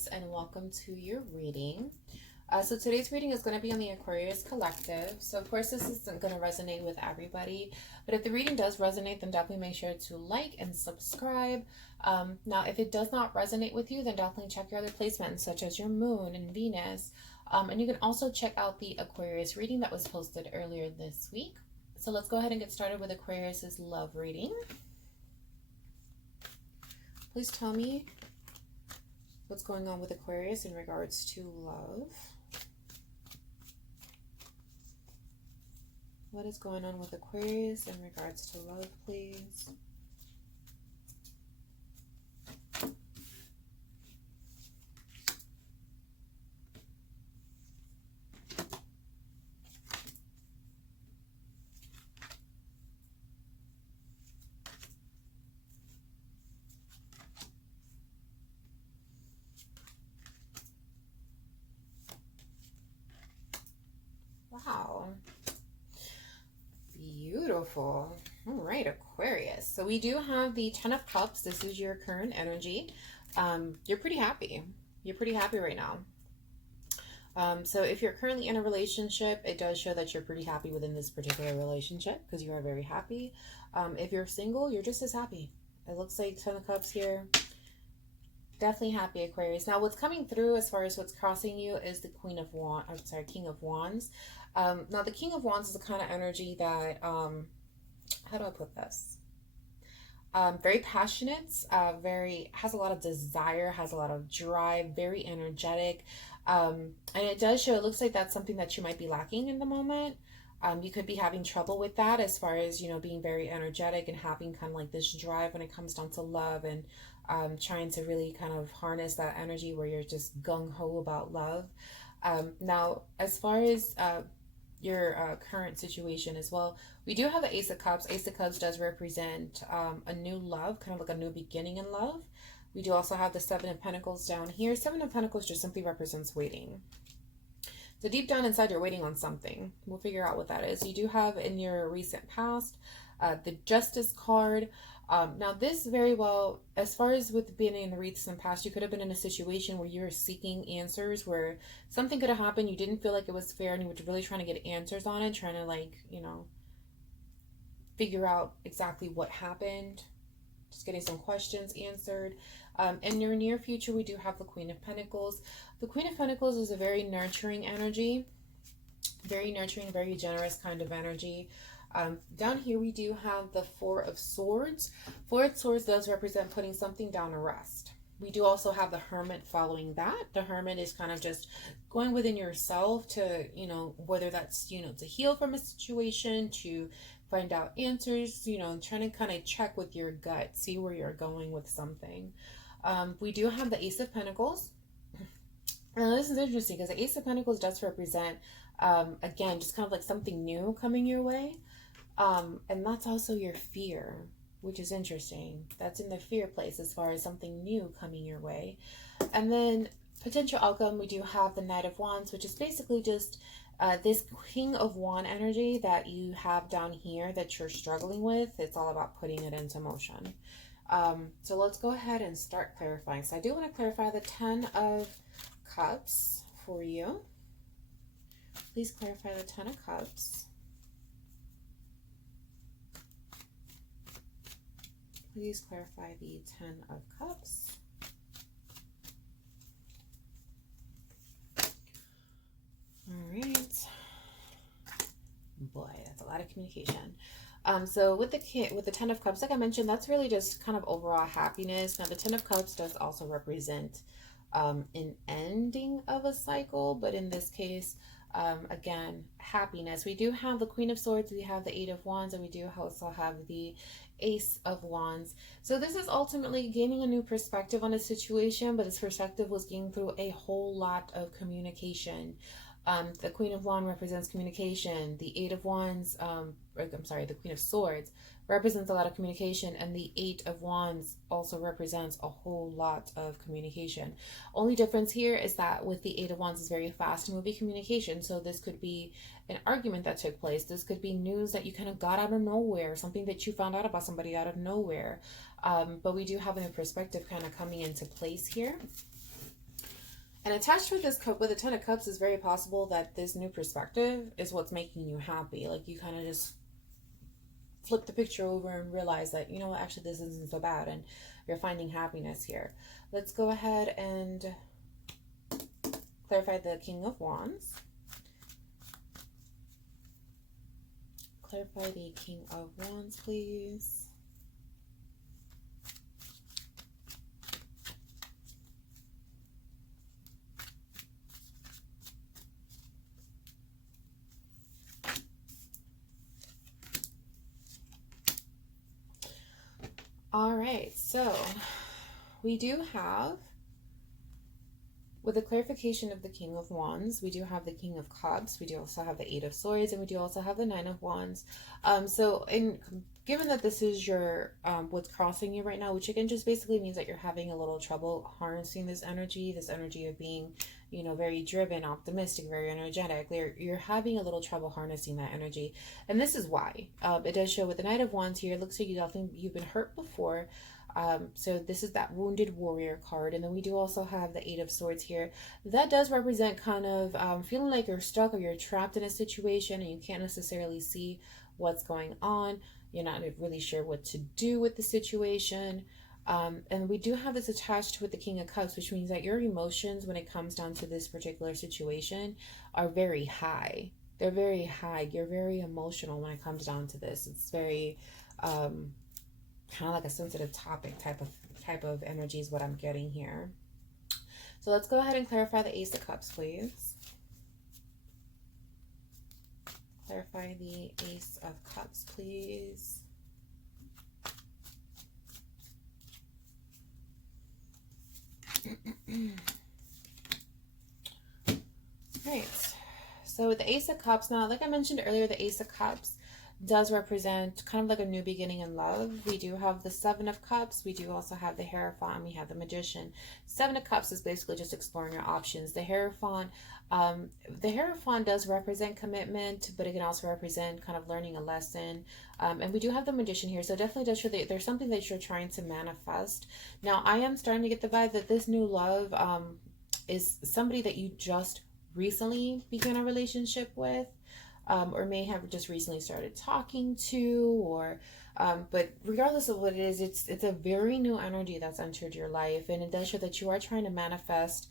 Aquarius, and welcome to your reading. So today's reading is going to be on the Aquarius collective. So of course this isn't going to resonate with everybody, but if the reading does resonate, then definitely make sure to like and subscribe. Now if it does not resonate with you, then definitely check your other placements such as your moon and Venus. And you can also check out the Aquarius reading that was posted earlier this week. So let's go ahead and get started with Aquarius's love reading. Please tell me what's going on with Aquarius in regards to love. What is going on with Aquarius in regards to love, please? Wow. Beautiful. All right, Aquarius. So we do have the Ten of Cups. This is your current energy. You're pretty happy. You're pretty happy right now. So if you're currently in a relationship, it does show that you're pretty happy within this particular relationship because you are very happy. If you're single, you're just as happy. It looks like Ten of Cups here. Definitely happy, Aquarius. Now, what's coming through as far as what's crossing you is the King of Wands. Now, the King of Wands is the kind of energy that, how do I put this? Very passionate, has a lot of desire, has a lot of drive, very energetic. And it does show, it looks like that's something that you might be lacking in the moment. You could be having trouble with that as far as, being very energetic and having kind of like this drive when it comes down to love and trying to really kind of harness that energy where you're just gung-ho about love. Now, as far as your current situation as well, we do have the Ace of Cups. Ace of Cups does represent a new love, kind of like a new beginning in love. We do also have the Seven of Pentacles down here. Seven of Pentacles just simply represents waiting. So deep down inside, you're waiting on something. We'll figure out what that is. You do have in your recent past the Justice card. Now this very well, as far as with being in the recent past, you could have been in a situation where you were seeking answers, where something could have happened, you didn't feel like it was fair, and you were really trying to get answers on it, trying to figure out exactly what happened, just getting some questions answered. In your near future, we do have the Queen of Pentacles. The Queen of Pentacles is a very nurturing energy, very nurturing, very generous kind of energy. Down here we do have the Four of Swords. Four of Swords does represent putting something down to rest. We do also have the Hermit following that. The Hermit is kind of just going within yourself to, whether that's, to heal from a situation, to find out answers, trying to kind of check with your gut, see where you're going with something. We do have the Ace of Pentacles. Now this is interesting because the Ace of Pentacles does represent, again, just kind of like something new coming your way. And that's also your fear, which is interesting. That's in the fear place as far as something new coming your way. And then potential outcome, we do have the Knight of Wands, which is basically just this King of Wand energy that you have down here that you're struggling with. It's all about putting it into motion. So let's go ahead and start clarifying. So I do want to clarify the Ten of Cups for you. Please clarify the Ten of Cups. Please clarify the Ten of Cups. All right. Boy, that's a lot of communication. So with the Ten of Cups, like I mentioned, that's really just kind of overall happiness. Now, the Ten of Cups does also represent an ending of a cycle, but in this case, again, happiness. We do have the Queen of Swords, we have the Eight of Wands, and we do also have the Ace of Wands. So this is ultimately gaining a new perspective on a situation, but this perspective was gained through a whole lot of communication. The Queen of Wands represents communication. The Eight of Wands, the Queen of Swords represents a lot of communication, and the Eight of Wands also represents a whole lot of communication. Only difference here is that with the Eight of Wands is very fast moving communication. So this could be an argument that took place. This could be news that you kind of got out of nowhere, something that you found out about somebody out of nowhere. But we do have a new perspective kind of coming into place here. And attached with this cup, with the Ten of Cups, is very possible that this new perspective is what's making you happy. Like you kind of just flip the picture over and realize that, you know what, actually this isn't so bad, and you're finding happiness here. Let's go ahead and clarify the King of Wands. Clarify the King of Wands, please. All right, so we do have, with the clarification of the King of Wands, we do have the King of Cups, we do also have the Eight of Swords, and we do also have the Nine of Wands. Given that this is your, what's crossing you right now, which again just basically means that you're having a little trouble harnessing this energy of being, you know, very driven, optimistic, very energetic. You're having a little trouble harnessing that energy. And this is why. It does show with the Knight of Wands here, it looks like you've been hurt before. So this is that wounded warrior card. And then we do also have the Eight of Swords here. That does represent kind of feeling like you're stuck or you're trapped in a situation and you can't necessarily see what's going on. You're not really sure what to do with the situation. And we do have this attached with the King of Cups, which means that your emotions when it comes down to this particular situation are very high. They're very high. You're very emotional when it comes down to this. It's very kind of like a sensitive topic type of energy is what I'm getting here. So let's go ahead and clarify the Ace of Cups, please. Clarify the Ace of Cups, please. Right. So with the Ace of Cups, now, like I mentioned earlier, the Ace of Cups does represent kind of like a new beginning in love. We do have the Seven of Cups. We do also have the Hierophant. We have the Magician. Seven of Cups is basically just exploring your options. The Hierophant does represent commitment, but it can also represent kind of learning a lesson. And we do have the Magician here, so definitely does show that there's something that you're trying to manifest. Now, I am starting to get the vibe that this new love is somebody that you just recently began a relationship with. Or may have just recently started talking to, or but regardless of what it is, it's a very new energy that's entered your life, and it does show that you are trying to manifest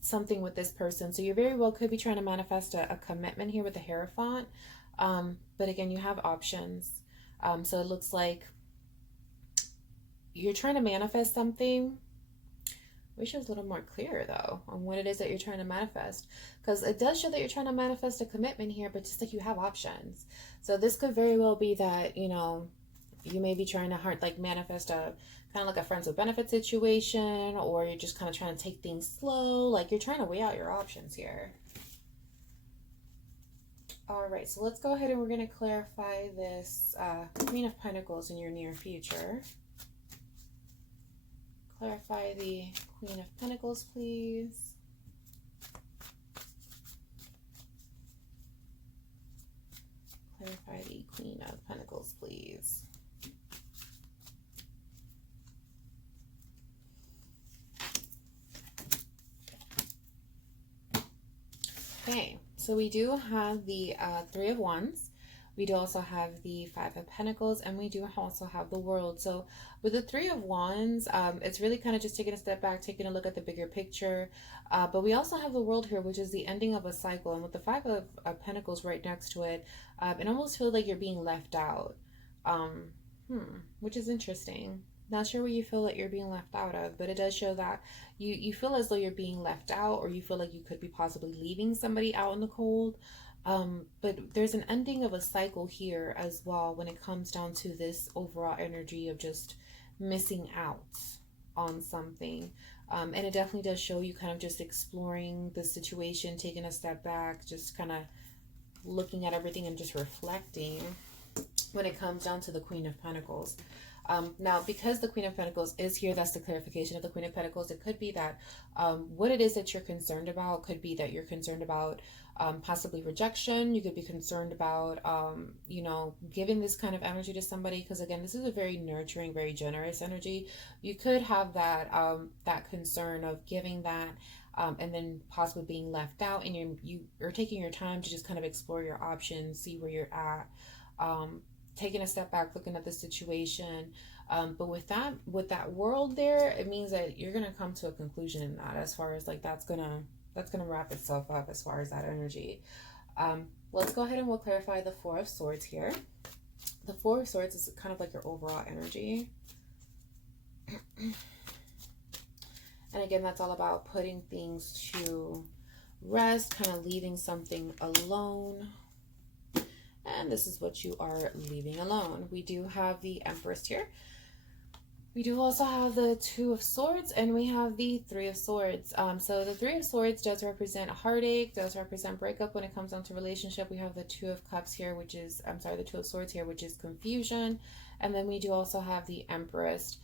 something with this person. So you very well could be trying to manifest a commitment here with the Hierophant, but again, you have options. So it looks like you're trying to manifest something. Wish it was a little more clear though on what it is that you're trying to manifest, because it does show that you're trying to manifest a commitment here, but just like you have options. So this could very well be that, you know, you may be trying to manifest a kind of like a friends with benefit situation, or you're just kind of trying to take things slow, like you're trying to weigh out your options here. All right, so let's go ahead and we're going to clarify this Queen of Pentacles in your near future. Clarify the Queen of Pentacles, please. Clarify the Queen of Pentacles, please. Okay, so we do have the Three of Wands. We do also have the Five of Pentacles, and we do also have the World. So with the Three of Wands, it's really kind of just taking a step back, taking a look at the bigger picture. But we also have the World here, which is the ending of a cycle. And with the Five of Pentacles right next to it, it almost feels like you're being left out, which is interesting. Not sure what you feel that you're being left out of, but it does show that you feel as though you're being left out, or you feel like you could be possibly leaving somebody out in the cold. But there's an ending of a cycle here as well when it comes down to this overall energy of just missing out on something. And it definitely does show you kind of just exploring the situation, taking a step back, just kind of looking at everything and just reflecting when it comes down to the Queen of Pentacles. Now, because the Queen of Pentacles is here, that's the clarification of the Queen of Pentacles. It could be that what it is that you're concerned about could be that you're concerned about possibly rejection. You could be concerned about, you know, giving this kind of energy to somebody, because again, this is a very nurturing, very generous energy. You could have that that concern of giving that and then possibly being left out, and you're taking your time to just kind of explore your options, see where you're at, taking a step back, looking at the situation. But with that world there, it means that you're gonna come to a conclusion in that, as far as like that's gonna wrap itself up as far as that energy. Let's go ahead and we'll clarify the Four of Swords here. The Four of Swords is kind of like your overall energy. And again, that's all about putting things to rest, kind of leaving something alone. And this is what you are leaving alone. We do have the Empress here. We do also have the Two of Swords, and we have the Three of Swords. So the Three of Swords does represent heartache, does represent breakup when it comes down to relationship. We have the Two of Cups here, which is, the Two of Swords here, which is confusion. And then we do also have the Empress.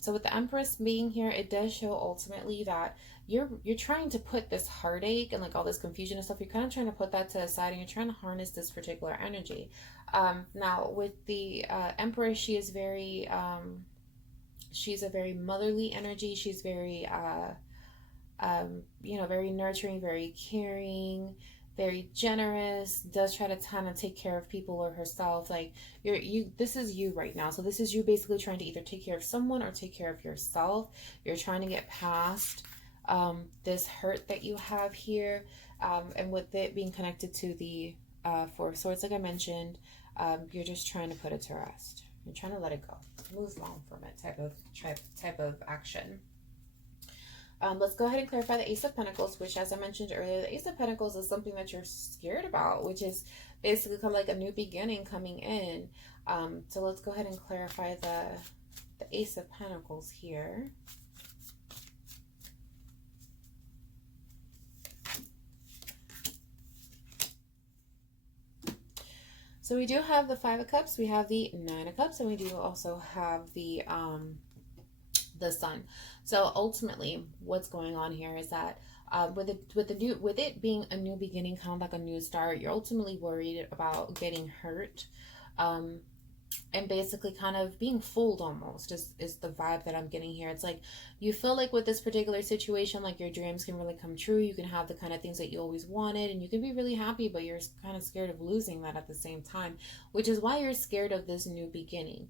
So with the Empress being here, it does show ultimately that you're trying to put this heartache and like all this confusion and stuff, you're kind of trying to put that to the side, and you're trying to harness this particular energy. Now with the Empress, she is very... she's a very motherly energy. She's very, very nurturing, very caring, very generous, does try to kind of take care of people or herself. Like this is you right now. So this is you basically trying to either take care of someone or take care of yourself. You're trying to get past this hurt that you have here. And with it being connected to the Four of Swords, like I mentioned, you're just trying to put it to rest. You're trying to let it go, move on from it, type of action. Let's go ahead and clarify the Ace of Pentacles, which, as I mentioned earlier, the Ace of Pentacles is something that you're scared about, which is basically kind of like a new beginning coming in. So let's go ahead and clarify the Ace of Pentacles here. So we do have the Five of Cups, we have the Nine of Cups, and we do also have the Sun. So ultimately, what's going on here is that with it being a new beginning, kind of like a new start, you're ultimately worried about getting hurt, and basically kind of being fooled almost is the vibe that I'm getting here. It's like you feel like with this particular situation, like your dreams can really come true. You can have the kind of things that you always wanted, and you can be really happy, but you're kind of scared of losing that at the same time, which is why you're scared of this new beginning,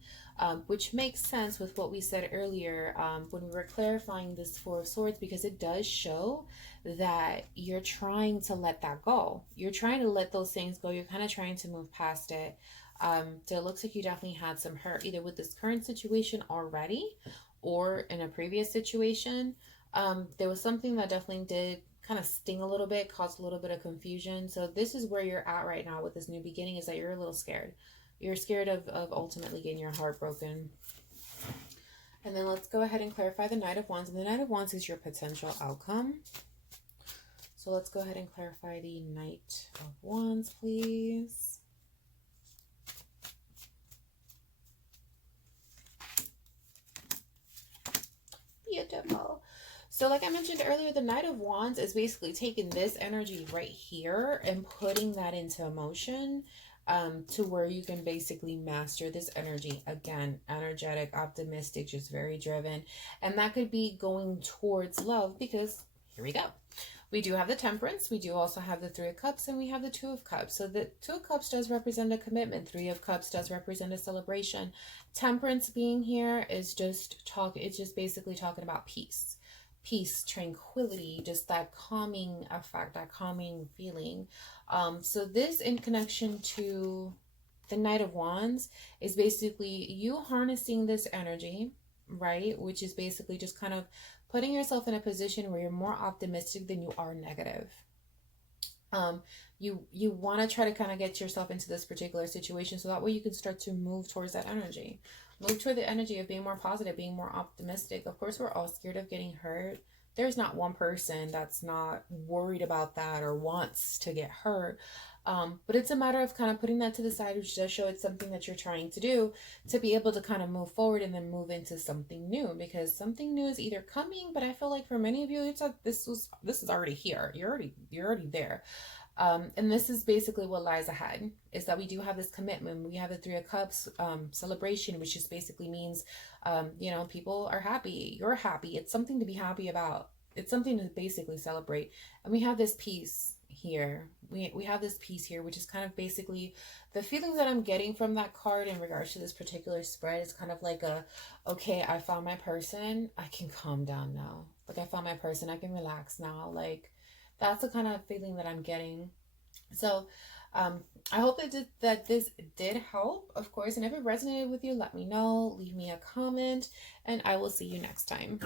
which makes sense with what we said earlier when we were clarifying this Four of Swords, because it does show that you're trying to let that go. You're trying to let those things go. You're kind of trying to move past it. So it looks like you definitely had some hurt either with this current situation already or in a previous situation. There was something that definitely did kind of sting a little bit, caused a little bit of confusion. So this is where you're at right now with this new beginning, is that you're a little scared. You're scared of ultimately getting your heart broken. And then let's go ahead and clarify the Knight of Wands. And the Knight of Wands is your potential outcome. So let's go ahead and clarify the Knight of Wands, please. Beautiful. So like I mentioned earlier, the Knight of Wands is basically taking this energy right here and putting that into emotion, to where you can basically master this energy. Again, energetic, optimistic, just very driven. And that could be going towards love, because here we go. We do have the Temperance, we do also have the Three of Cups, and we have the Two of Cups. So the Two of Cups does represent a commitment. Three of Cups does represent a celebration. Temperance being here is it's just basically talking about peace. Peace, tranquility, just that calming effect, that calming feeling. So this, in connection to the Knight of Wands, is basically you harnessing this energy, right? Which is basically just kind of putting yourself in a position where you're more optimistic than you are negative. You want to try to kind of get yourself into this particular situation, so that way you can start to move towards that energy. Move toward the energy of being more positive, being more optimistic. Of course, we're all scared of getting hurt. There's not one person that's not worried about that or wants to get hurt. But it's a matter of kind of putting that to the side, which does show it's something that you're trying to do to be able to kind of move forward and then move into something new, because something new is either coming, but I feel like for many of you, it's like this is already here. You're already there. And this is basically what lies ahead, is that we do have this commitment. We have the Three of Cups, celebration, which just basically means, people are happy. You're happy. It's something to be happy about. it's something to basically celebrate. And we have this piece here. We have this piece here, which is kind of basically the feeling that I'm getting from that card in regards to this particular spread is kind of like a, okay, I found my person, I can calm down now. Like, I found my person, I can relax now. Like, that's the kind of feeling that I'm getting. So I hope that this did help, of course. And if it resonated with you, let me know. Leave me a comment, and I will see you next time.